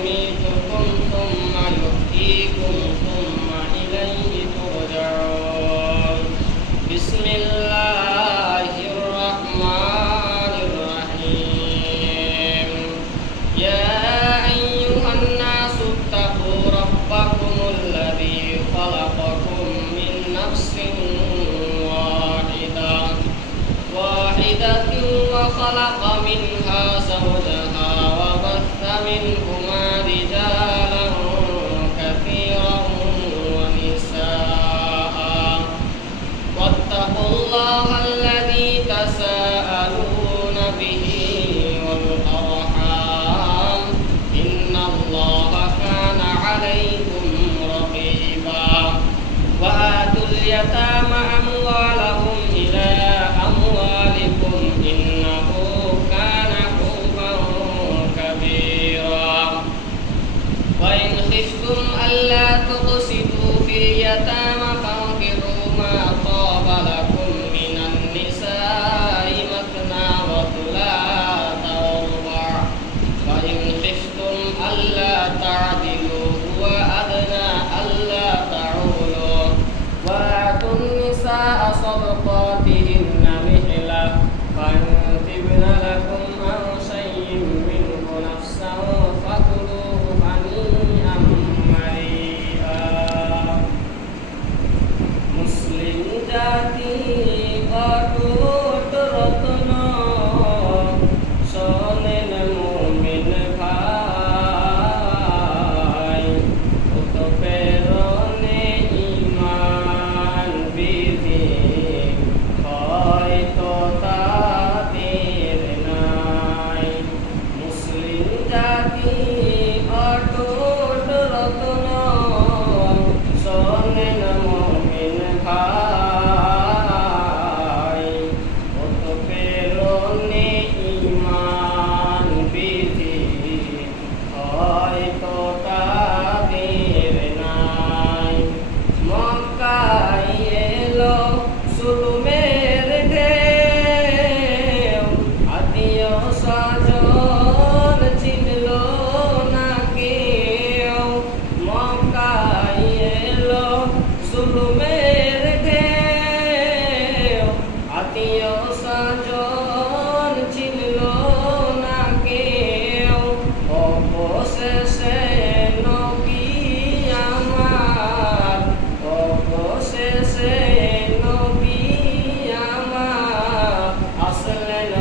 يميتكم ثم يحييكم ثم إليه ترجعون بسم الله الرحمن الرحيم يا أيها الناس اتقوا ربكم الذي خلقكم من نفس واحدة وخلق منها زوجها وبث منهما رجالا كثيرا ونساء واتقوا الله الذي تساءلون به والأرحام إن الله كان عليكم رقيبا وآتوا اليتامى أموالهم إلى أموالكم إنه كان حوبا كبيرا وإن خفتم ألا تقسطوا في اليتامى فانكحوا ما طاب لكم من النساء مثنى وثلاث ورباع فإن خفتم ألا تعدلوا هو أدنى ألا تعولوا وآتوا النساء صدقاتهن نحلة فإن طبن لكم عن شيء منه نفسا فكلوه هنيئا مريئا মুসলিম জাতি অটুট রত্ন শোনেন মুমিন ভাই উত প্রেরণে ঈমান বিধি হয়তো তাদের নাই মুসলিম জাতি অটুট রত্ন শোনেন মুমিন ভাই উত প্রেরণে ঈমান বিধি হয়তো তাদের নাই মক্কায় এলো জুলুমের ঢেউ আত্মীয় স্বজন চিনল না কেউ মক্কায় এলো জুলুমের ঢেউ আত্মীয় স্বজন চিনল না কেউ অবশেষে নবী আমার অবশেষে নবী আমার আসলেন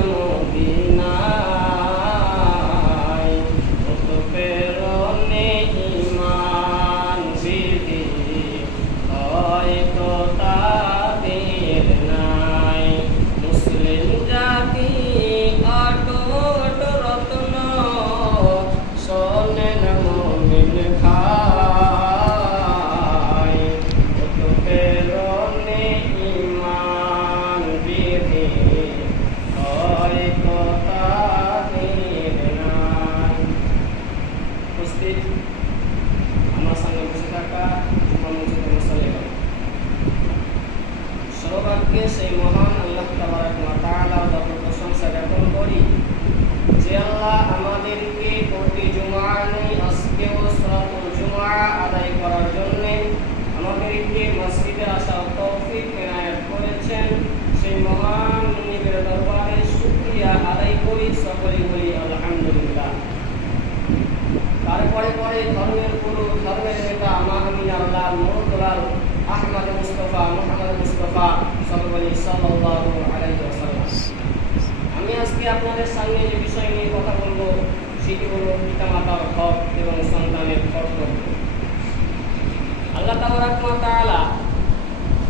মদিনায় উত প্রেরণে ঈমান বিধি হয়তো তাদের নাই মুসলিম জাতি অটুট রত্ন শোনেন মুমিন ভাই উত প্রেরণে ঈমান বিধি হয়তো তাদের নাই উপস্থিত আমার সঙ্গে বসে থাকা মনোজিত মুসলিম সৌভাগ্যে সেই মহান আল্লাহ তাবারক ওয়া তাআলার দরবারে প্রশংসা জ্ঞাপন করি যে আল্লাহ আমাদেরকে প্রতি জুমার নেই আজকেও সলাতুল জুমা আদায় করার জন্য আমাদেরকে মসজিদে আসার তৌফিক এনায়েত করেছেন সেই মহান মুনিবের দরবারে শুকরিয়া আদায় করি সকলেই বলি আলহামদুলিল্লাহ তারপরে ধর্মের গুরু ধর্মের নেতা মাহমিন আল্লাহ মুরতলাল আহমদ মুস্তাফা মুহাম্মদ মুস্তাফা সাল্লাল্লাহু আলাইহি ওয়াসাল্লাম আমি আজকে আপনাদের সামনে যে বিষয় নিয়ে কথা বলবো সেটি হলো পিতামাতার হক এবং সন্তানের কর্তব্য আল্লাহ তাবারক ওয়া তাআলা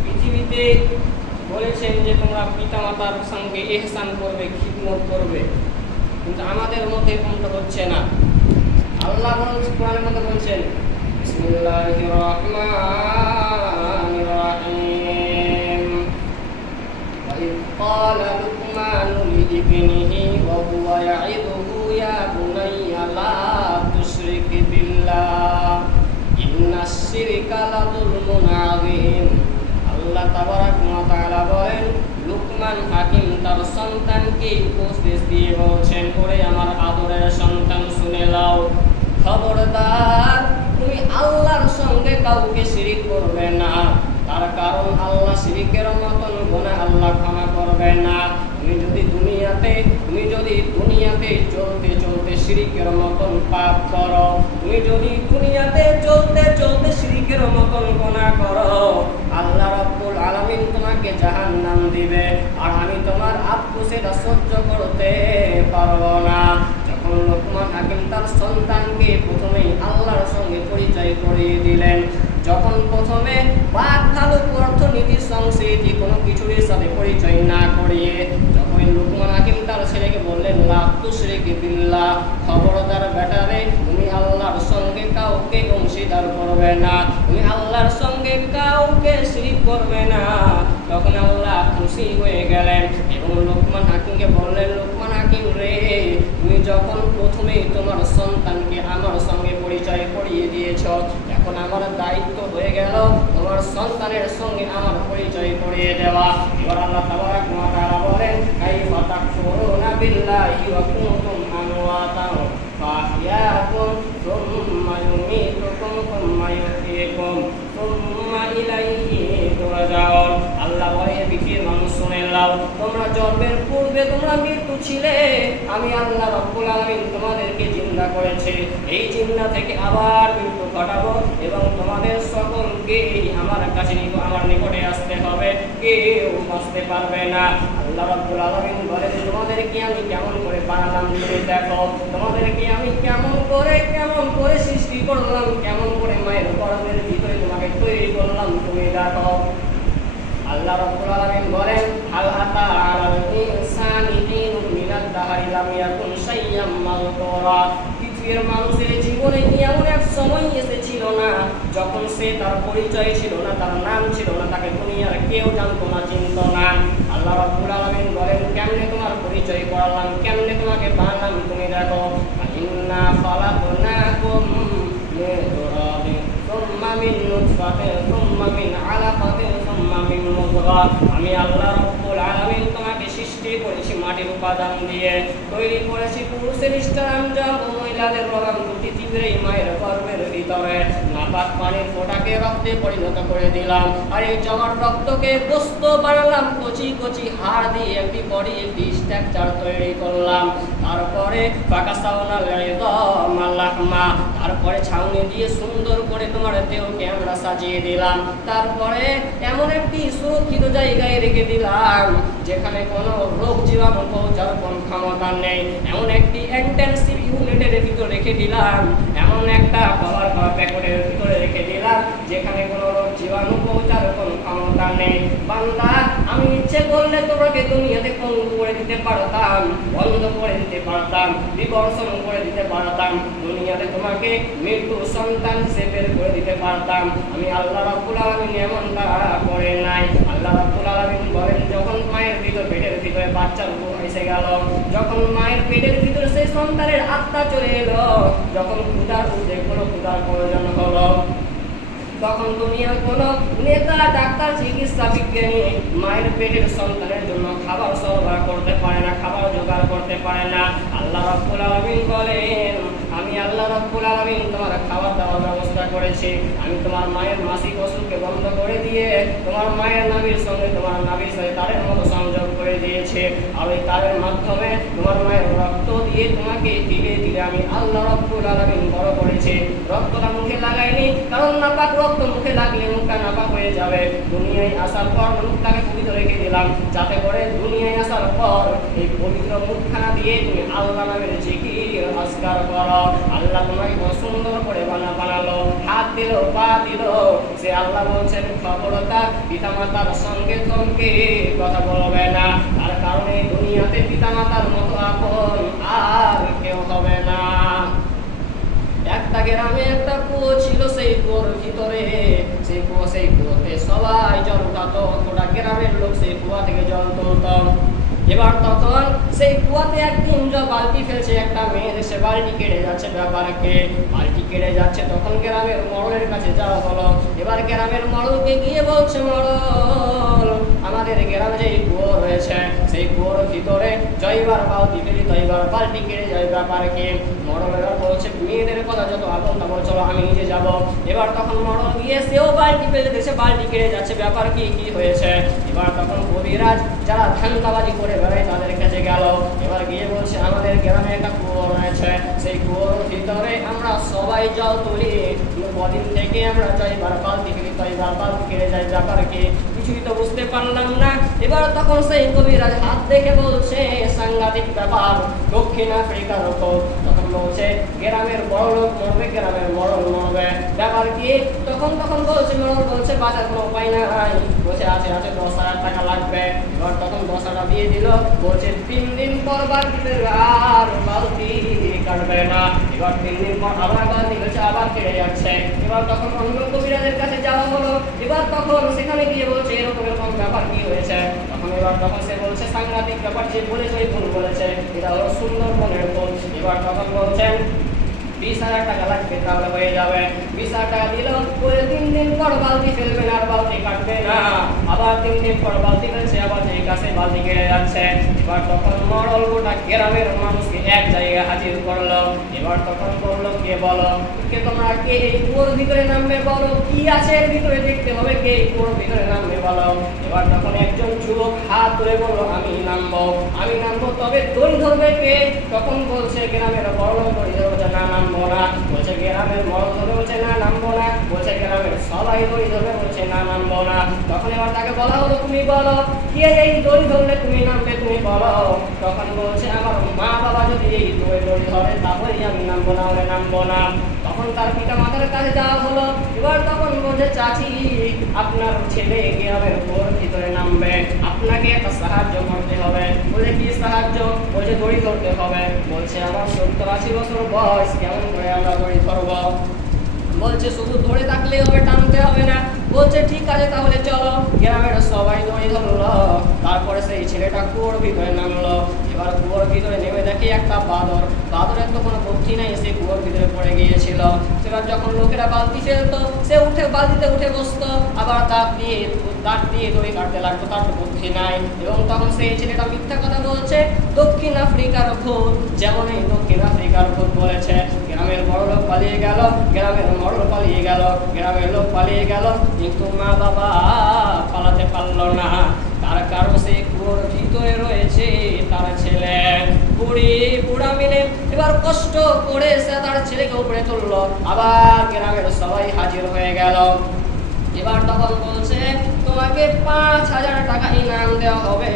পৃথিবীতে বলেছেন যে তোমরা পিতামাতার সঙ্গে ইহসান করবে খিদমত করবে কিন্তু আমাদের মধ্যে কোনটা হচ্ছে না আল্লাহ কোরআনের মধ্যে বলছেন বিসমিল্লাহির রহমানির রহিম ওয়া ইয ক্বালা লুকমানু লিইবনিহি ওয়া হুয়া ইয়াইদুহু ইয়া বুনাইয়া লা তুশরিক বিল্লাহ ইন্নাশ শিরকা লাযুলমুন আযীম আল্লাহ তাবারক ওয়া তাআলা বলেন লুকমান হাকিম তার সন্তানকে উপদেশ দিয়ে বলছেন ওরে আমার আদরের সন্তান শুনে নাও খবরদার কাউকে শিরিক করবে না, তার কারণ আল্লাহ শিরিকের মতন গুনাহ আল্লাহ ক্ষমা করবে না। তুমি যদি দুনিয়াতে চলতে চলতে শিরিকের মতন পাপ করো, তুমি যদি দুনিয়াতে চলতে চলতে শিরিকের মতন গুনাহ করো, আল্লাহ রাব্বুল আলামিন তোমাকে জাহান্নাম দিবে, আর আমি তোমার আব্বু সেটা সহ্য করতে পারবো না। যখন লোকমান হাকিম তার সন্তানকে প্রথমেই আল্লাহর সঙ্গে পরিচয় করিয়ে দিলেন, যখন প্রথমে বাদ ভালুক অর্থনীতি সংস্কৃতি কোনো কিছুর সাথে পরিচয় না করিয়ে যখন লোকমান হাকিম তার ছেলেকে বললেন লা তুশরিক বিল্লাহ, খবরদার বেটারে তুমি আল্লাহর সঙ্গে কাউকে অংশীদার করবে না, তুমি আল্লাহর সঙ্গে কাউকে শিরিক করবে না, তখন আল্লাহ খুশি হয়ে গেলেন এবং লোকমান হাকিমকে বললেন, লোকমান হাকিম রে, তুমি যখন প্রথমেই তোমার সন্তানকে আমার সঙ্গে পরিচয় করিয়ে দিয়েছ, এখন আমার দায়িত্ব হয়ে গেল তোমার সন্তানের সঙ্গে আমার পরিচয় করিয়ে দেওয়া। এবার আল্লাহ তাবারাক ওয়া তাআলা বলেন, কাইফা তাকফুরুনা বিল্লাহি ওয়া কুনতুম আমওয়াতান ফাহইয়াকুম সুম্মা ইউমীতুকুম সুম্মা ইউহয়িকুম সুম্মা ইলাইহি তুরজাউন। আল্লাহ বলে, পৃথিবীর মানুষ শুনে নাও, তোমরা জন্মের পূর্বে তোমরা মৃত্যু ছিলে, আমি আল্লাহ রাব্বুল আলামিন তোমাদেরকে জিন্দা করেছি, এই জিন্দা থেকে আবার মৃত্যু ঘটাবো এবং তোমাদের সকলকে আমার কাছে আমার নিকটে আসতে হবে, কেউ বাঁচতে পারবে না। আল্লাহ রাব্বুল আলামিন বলেন, তোমাদেরকে আমি কেমন করে বানালাম তুমি দেখো, তোমাদেরকে আমি কেমন করে সৃষ্টি করলাম, কেমন করে মায়ের গর্ভের ভিতরে তোমাকে তৈরি করলাম তুমি দেখো। আল্লাহ রাব্বুল আলামিন বলেন, হাল আতা আলাল ইনসানি হিনুন মিনাদ দাহরি লাম ইয়াকুন শাইয়্যাম মাযকুরা। পৃথিবীর মানুষের জীবনে এমন এক সময় এসেছিল না যখন সে তার পরিচয় ছিল না, তার নাম ছিল না, তাকে দুনিয়ার কেউ জানতো না, চিনতো না। আল্লাহ রাব্বুল আলামিন বলেন, কেমনে তোমার পরিচয় করালাম, কেমনে তোমাকে বানালাম তুমি দেখো। ইন্না খালাকনাকুম মিন তুরাবিন সুম্মা মিন নুতফাতিন সুম্মা মিন আলাকাতিন সুম্মা মিন মুদগা। আমি আল্লাহ রাব্বুল আলামিন তোমাকে সৃষ্টি করেছি মাটির উপাদান দিয়ে, তৈরি করেছি পুরুষের স্টারজাম ও মহিলাদের রগাম দুটি তীব্রেই মায়ের গর্ভের ভিতরে, নাপাক পানির ফোঁটাকে রক্তে পরিণত করে দিলাম, আর এই জমাট রক্তকে গোস্ত বানালাম, কচি কচি হাড় দিয়ে একটি বডি একটি স্ট্রাকচার তৈরি করলাম, তারপরে ফাকাসাউনাল ইযামা লাহমা, তারপরে ছাউনি দিয়ে সুন্দর করে তোমার দেহকে আমরা সাজিয়ে দিলাম, তারপরে এমন একটি সুরক্ষিত জায়গায় রেখে দিলাম যেখানে কোনো রোগ জীবাণু পৌঁছার কোনো ক্ষমতা নেই, এমন একটি ইন্টেনসিভ ইউনিটের ভিতরে রেখে দিলাম, এমন একটা কভার বা প্যাকেটের ভিতরে রেখে দিলাম যেখানে কোনো রোগ জীবাণু পৌঁছার কোনো ক্ষমতা নেই। বান্দা, আমি ইচ্ছে করলে তোমাকে দুনিয়াতে পঙ্গু করে দিতে পারতাম, বন্ধ করে দিতে পারতাম, বিবর্ষণ করে দিতে পারতাম, দুনিয়াতে তোমাকে মৃত্যু সন্তান হিসেবে বের করে দিতে পারতাম। আমি আল্লাহ রাব্বুল আলামিন এমনটা করে নাই। আল্লাহ রাব্বুল আলামিন বলেন, যখন মায়ের পেটের ভিতরে বাচ্চার রূহ এসে গেল, যখন মায়ের পেটের ভিতরে সেই সন্তানের আত্মা চলে এলো, যখন ক্ষুধার প্রয়োজন হলো, তখন দুনিয়ার কোনো নেতা, ডাক্তার, চিকিৎসা বিজ্ঞানী মায়ের পেটের সন্তানের জন্য খাবার সরবরাহ করতে পারে না, খাবার জোগাড় করতে পারে না। আল্লাহ রাব্বুল আলামিন বলেন, আমি আল্লাহ রাব্বুল আলামিন তোমার খাবার দাবার ব্যবস্থা করেছি, আমি তোমার মায়ের মাসিক অসুখকে বন্ধ করে দিয়ে তোমার মায়ের নাভির সঙ্গে তারের মতো সংযোগ করে দিয়েছে, আর ওই তারের মাধ্যমে তোমার মায়ের রক্ত দিয়ে তোমাকে ধীরে ধীরে আমি আল্লাহ রাব্বুল আলামিন বড় করেছি। রক্তটা মুখে লাগাইনি, কারণ নাপাক রক্ত মুখে লাগলে মুখটা নাপাক হয়ে যাবে। দুনিয়ায় আসার পর মুখটাকে পবিত্র রেখে দিলাম, যাতে করে দুনিয়ায় আসার পর এই পবিত্র মুখখানা দিয়ে তুমি আল্লাহ নামের জিকির আজকার করো। আল্লাহ তোমাকে সুন্দর করে বানালো, হাত দিল, পা দিল, সে আল্লাহ বলছেন, খবরদার পিতামাতার সঙ্গে তোমকে কথা বলবে না, তার কারণে দুনিয়াতে পিতামাতার মতো আপন আর কেউ হবে না। একটা গ্রামে একটা কুয়ো ছিল, সেই কুয়োর ভিতরে সেই কুয়োতে সবাই জল উঠাতো, গোটা গ্রামের লোক সেই কুয়া থেকে জল তুলত। এবার তখন সেই কুয়াতে একদিন বালতি ফেলছে একটা মেয়ে, সে বালতি কেড়ে যাচ্ছে, ব্যাপারকে বালতি কেড়ে যাচ্ছে, তখন গ্রামের মড়লের কাছে যাওয়া হলো। এবার গ্রামের মড়লকে গিয়ে বলছে, মড়ল আমাদের গ্রামে যে কুয়ো রয়েছে সেই কুয়োর ভিতরে জয়বার বালতি ফেলি তৈবার বালতি কেড়ে যায় ব্যাপারকে মরল এবার বলছে মেয়েদের কথা যত আপন তা বল চলো আমি নিজে যাব। এবার তখন মরল গিয়ে সেও বালতি ফেলে দিয়েছে, বালতি কেড়ে যাচ্ছে, ব্যাপার কি কি হয়েছে। এবার তখন কবিরাজ যারা ধান্দাবাজি করে বেড়ায় তাদের কাছে গেল। এবার গিয়ে বলছে আমাদের গ্রামে একটা কুয়ো রয়েছে, সেই কুয়োর ভিতরে আমরা সবাই জল তুলি, কদিন থেকে আমরা জয়বার বালতি ফেলি তৈবার বালতি কেড়ে যায়, ব্যাপার কি কিছুই তো বুঝতে পারলাম না। এবার তখন সেই কবিরাজ হাত দেখে বলছে সাংঘাতিক ব্যাপার, দক্ষিণ আফ্রিকার খবর। তখন বলছে গ্রামের বড় লোক মরবে, গ্রামের মরল মরবে, ব্যাপার কি। তখন বলছে মরল বলছে বাঁচার কোনো উপায় নাই, বলছে আছে 10,000 টাকা লাগবে। এবার তখন 10,000 দিয়ে দিল, বলছে 3 দিন পর বালতিতে আর বালতি কাটবে না। এবার 3 দিন পর আবার বালতি হচ্ছে, আবার কেড়ে যাচ্ছে। এবার তখন অন্য কবিরাজের কাছে যাওয়া হলো। এবার তখন সেখানে গিয়ে বলছে এরকম ব্যাপার কি হয়েছে। তখন সে বলছে সাংঘাতিক ব্যাপার, যে বলেছে ওই ভুল বলেছে, এটা হলো সুন্দরবনের ভুল। এবার তখন বলছেন 20,000 টাকা লাগবে, তাহলে হয়ে যাবে। 20,000 টাকা দিল, বলে 3 দিন পর বালতি ফেলবে না, আর বালতি কাটবে না। আবার 3 দিন পর বালতি ফেলছে, আবার যেই কাছে বালতি কেড়ে যাচ্ছে। এবার তখন মরল গোটা গ্রামের মানুষকে এক জায়গায় হাজির করলো। এবার তখন বললো কে বলো, কে তোমরা কে এই কুয়োর ভিতরে নামবে বলো, কি আছে এর ভিতরে দেখতে হবে, কে এই কুয়োর ভিতরে নামবে বলো। এবার তখন একজন যুবক হাত তুলে বললো আমি নামবো। তবে দড়ি ধরবে কে? তখন বলছে গ্রামের বড় লোক দড়ি ধরবে, না নামবো না। বলছে গ্রামের বড় ধরে, বলছে না নামবো না। বলছে গ্রামের সবাই দড়ি ধরবে, বলছে না নামবো না। তখন এবার তাকে বলা হলো তুমি বলো কে এই দড়ি ধরলে তুমি নামবে, তুমি বলো। তখন বলছে আমার মা বাবা যদি এই দড়ি ধরে তাহলে আমি নামবো, না হলে নামবো না। তখন তার পিতা মাতার কাছে যাওয়া হলো। এবার তখন বলছে চাচি আপনার ছেলে গ্রামের কুয়োর ভিতরে নামবে, আপনাকে একটা সাহায্য করতে হবে। বলে কি সাহায্য? বলছে দড়ি ধরতে হবে। বলছে আমার 70-80 বছর বয়স, কেমন করে আমরা দড়ি ধরবো? বলছে শুধু ধরে থাকলেই হবে, টানতে হবে না। বলছে ঠিক আছে তাহলে চলো। গ্রামের সবাই দড়ি ধরলো। তারপরে সেই ছেলেটা কুয়োর ভিতরে নামলো। এবার কুয়োর ভিতরে নেমে দেখে একটা বাদরের তো কোনো বুদ্ধি নাই, সে কুয়োর ভিতরে পড়ে গিয়েছিল। সেবার যখন লোকেরা বালতি ফেলতো, সে বালতিতে উঠে বসতো, আবার দাঁত দিয়ে দড়ি কাটতে লাগতো, তার তো বুদ্ধি নাই। এবং তখন সেই ছেলেটা মিথ্যা কথা বলছে, দক্ষিণ আফ্রিকার ভূত। যেমন এই দক্ষিণ আফ্রিকার ভূত বলেছে গ্রামের বড় লোক পালিয়ে গেল, গ্রামের মরল পালিয়ে গেল, গ্রামের লোক পালিয়ে গেল, কিন্তু মা বাবা পালাতে পারলো না। তার কারণ সেই কুয়োর ভিতরে রয়েছে তার ছেলে। বুড়া মিলে এবার কষ্ট করে সে তার ছেলেকে উপরে তুললো। আবার গ্রামের সবাই হাজির হয়ে গেল। এবার তখন বলছে তোমাকে 5,000 টাকা ইনাম দেওয়া হবে।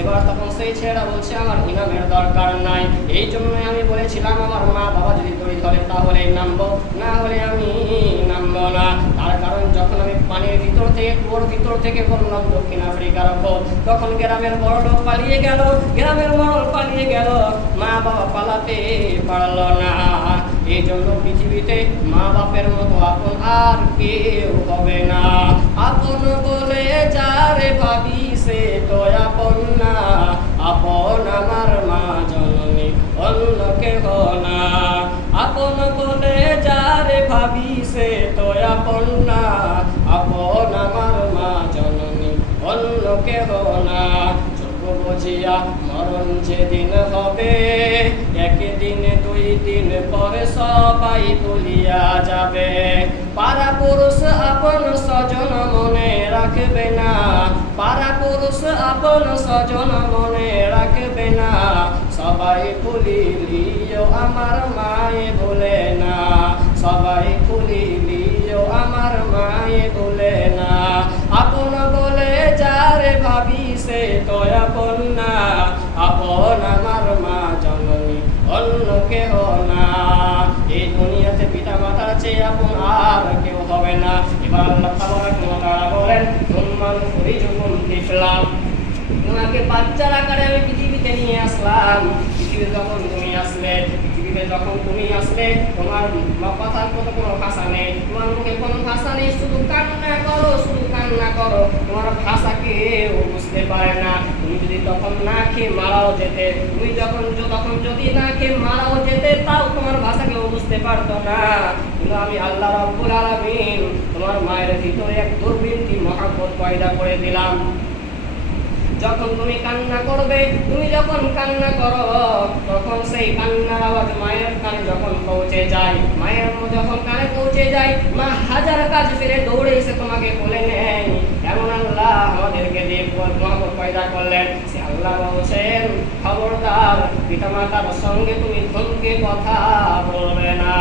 এবার তখন সেই ছেলেটা বলছে আমার ইনামের দরকার নাই, এই জন্যই আমি বলেছিলাম আমার মা বাবা যদি দড়ি ধরে তাহলে নামবো, না হলে আমি নামবো না। তার কারণ যখন আমি পানির ভিতর থেকে কুয়োর ভিতর থেকে বললাম দক্ষিণ আফ্রিকার খোঁজ, তখন গ্রামের বড় লোক পালিয়ে গেল, গ্রামের মরল পালিয়ে গেল, মা বাবা পালাতে পারলো না। এই জন্য পৃথিবীতে মা বাপের মতো আপন আর কেউ হবে না। আপন বলে যারে ভাবি সে তো আপন না, আপন আমার মা জননী অন্য কেহ না। আপন বলে যারে ভাবি সে তো আপন না, আপন আমার মা জননী অন্য কেহ না। বুঝিয়া মরণ যেদিন হবে, একদিন 2 দিন পরে সবাই ভুলিয়া যাবে। পাড়া পুরুষ আপন স্বজন মনে রাখবে না, পাড়া পুরুষ আপন স্বজন মনে রাখবে না। সবাই ভুলিলিও আমার মায়ে ভুলে না, সবাই ভুলিলিও আমার মায়ে ভুলে না। আপন বলে যারে ভাবি সে তো আপন না, আপন আমার মা জননী অন্য কেহ না। এই দুনিয়াতে পিতা মাতার চেয়ে আপন আর কেউ হবে না। এবার আল্লাহ তাবারাক ওয়া তাআলা বলেন সুম্মা নুখরিজুকুম তিফলাম, তোমাকে বাচ্চার আকারে আমি পৃথিবীতে নিয়ে আসলাম। পৃথিবীতে যখন তুমি আসলে, তোমার কথার মতো কোনো ভাষা নেই, তোমার মুখে কোনো ভাষা নেই, শুধু কান্না করো, শুধু কান্না করো। তোমার ভাষা কেউ বুঝতে পারে না। তুমি যদি তখন না খেয়ে মারাও যেতে, তখন যদি না খেয়ে মারাও যেতে, তাও তোমার ভাষা কেউ বুঝতে পারতো না। কিন্তু আমি আল্লাহ রাব্বুল আলামিন তোমার মায়ের ভিতরে এক দুর্বৃত্তি মহব্বত পয়দা করে দিলাম। যখন তুমি কান্না করবে, তুমি যখন কান্না করো তখন সেই কান্নার আওয়াজ মায়ের কানে যখন পৌঁছে যায়, মায়ের যখন কানে পৌঁছে যায়, মা হাজার কাজ ফেলে দৌড়ে এসে তোমাকে কোলে নেয়। এমন আল্লাহ আমাদেরকে দিয়ে মহব্বত পয়দা করলেন। সে আল্লাহ বলছেন, খবরদার পিতামাতার সঙ্গে তুমি ধমকে কথা বলবে না।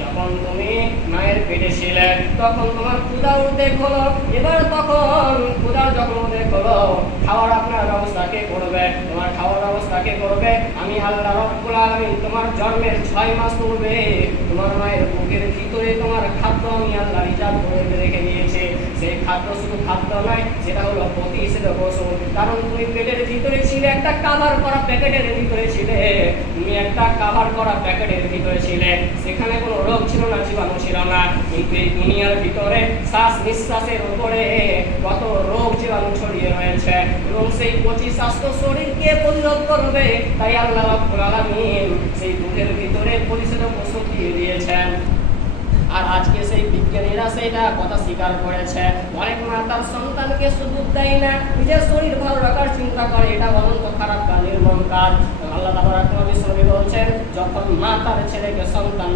যখন তুমি মায়ের পেটে ছিলে তখন তোমার ক্ষুধা উদ্বেগ হলো, এবার তখন ক্ষুধা যখন উদ্বেগ হলো, খাওয়ার আপনার ব্যবস্থা কে করবে? তোমার খাওয়ার ব্যবস্থা কে করবে? আমি আল্লাহ রাব্বুল আলামিন তোমার জন্মের 6 মাস পূর্বে তোমার মায়ের বুকের ভিতরে তোমার খাদ্য আমি আল্লাহ রিজার্ভ করে রেখে দিয়েছি। সেই খাদ্য শুধু খাদ্য নয়, সেটা হলো প্রতিষেধক ওষুধ। কারণ তুমি পেটের ভিতরে ছিলে, একটা কাভার করা প্যাকেটের ভিতরে ছিলে, তুমি একটা কাভার করা প্যাকেটের ভিতরে ছিলে। সেখানে কোনো রোগ ছিল না, জীবাণু ছিল না। কিন্তু এই দুনিয়ার ভিতরে শ্বাস নিঃশ্বাসের উপরে কত রোগ জীবাণু ছড়িয়ে রয়েছে, এবং সেই পচি স্বাস্থ্য শরীরকে প্রতিরোধ করবে। তাই আল্লাহ রাব্বুল আলামিন সেই দুধের ভিতরে প্রতিষেধক ওষুধ দিয়ে দিয়েছেন। আর আজকে সেই বিজ্ঞানীরা সেটা কথা স্বীকার করেছে। অনেক মা তার সন্তানকে দুধ দেয় না, নিজের শরীর ভালো রাখার চিন্তা করে, এটা অনন্ত খারাপ কাজ, নির্মম কাজ। আল্লাহ তাবারাক ওয়া তাআলা বলছেন, যখন মা তার ছেলেকে সন্তান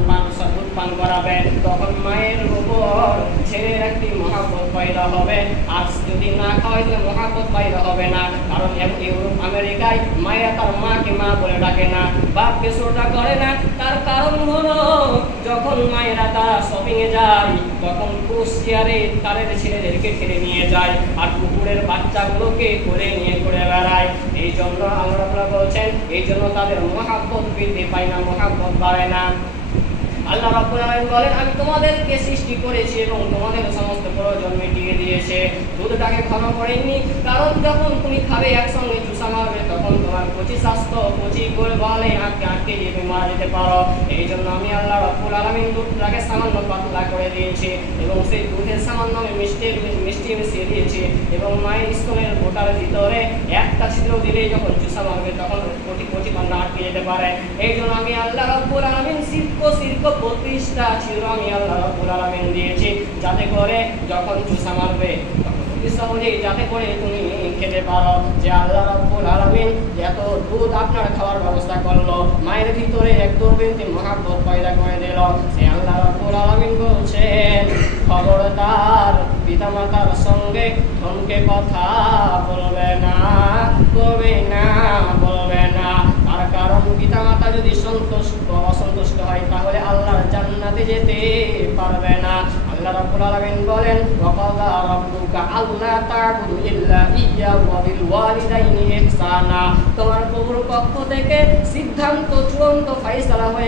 দুধ পান করাবে, তখন মায়ের উপর ছেলের একটি মহব্বত পয়দা হবে। আর যদি না খাওয়াই তাহলে মহব্বত পয়দা হবে না। কারণ ইউরোপ আমেরিকায় মায়েরা তার মাকে মা বলে ডাকে না, বাপকে শ্রদ্ধা করে না। তার কারণ হলো, যখন মায়েরা তারা শপিং এ যায় তখন পুরুষ চেয়ারে তাদের ছেলেদেরকে ঠেলে নিয়ে যায়, আর কুকুরের বাচ্চাগুলোকে কোলে নিয়ে ঘুরে বেড়ায়। এই জন্য আল্লাহ বলছেন, এই জন্য তাদের মহব্বত বৃদ্ধি পায় না, মহব্বত বাড়ে না। আল্লাহ রাব্বুল আলামিন বলেন, আমি তোমাদেরকে সৃষ্টি করেছি এবং তোমাদের সমস্ত প্রয়োজন মিটিয়ে দিয়েছে। দুধটাকে ঘন করেননি, কারণ যখন তুমি খাবে একসঙ্গে চুষা মারবে, তখন তোমার কচি স্বাস্থ্য কচি করে বলে আটকে দিয়ে তুমি মারা যেতে পারো। এই জন্য আমি আল্লাহ রাব্বুল আলামিন দুধটাকে সামান্য পাতলা করে দিয়েছি, এবং সেই দুধের সামান্য মিষ্টি মিশিয়ে দিয়েছি, এবং মায়ের স্তনের গোটার ভিতরে একটা ছিদ্র দিলেই যখন চুষা মারবে তখন কচি পান্না আটকে যেতে পারে। এই জন্য আমি আল্লাহ রাব্বুল আলামিন শিল্প প্রতিষ্ঠা ছিল আমি আল্লাহ রাব্বুল আলামিন দিয়েছি, যাতে করে যখন চুষা মারবে যাতে করে তুমি খেতে পারো। যে আল্লাহ রাব্বুল আলামিন এত দুধ আপনার খাওয়ার ব্যবস্থা করলো, মায়ের ভিতরে এক দুর্বিনতি মহব্বত পয়দা করে দিল, সে আল্লাহ রাব্বুল আলামিন বলছেন, খবরদার পিতামাতার সঙ্গে ধমকে কথা বলবে না, বলবে না। তার কারণ পিতামাতা যদি অসন্তুষ্ট হয় তাহলে আল্লাহর জান্নাতে যেতে পারবে না। আল্লাহ রাব্বুল আলামিন বলেন, ওয়াকাদা রাব্বুকা আল্লা তা'বুদু ইল্লা ইয়্যাহু ওয়া বিল ওয়ালিদাইনি ইহসানা। তোমার প্রভুর পক্ষ থেকে সিদ্ধান্ত চূড়ান্ত ফয়সালা হয়ে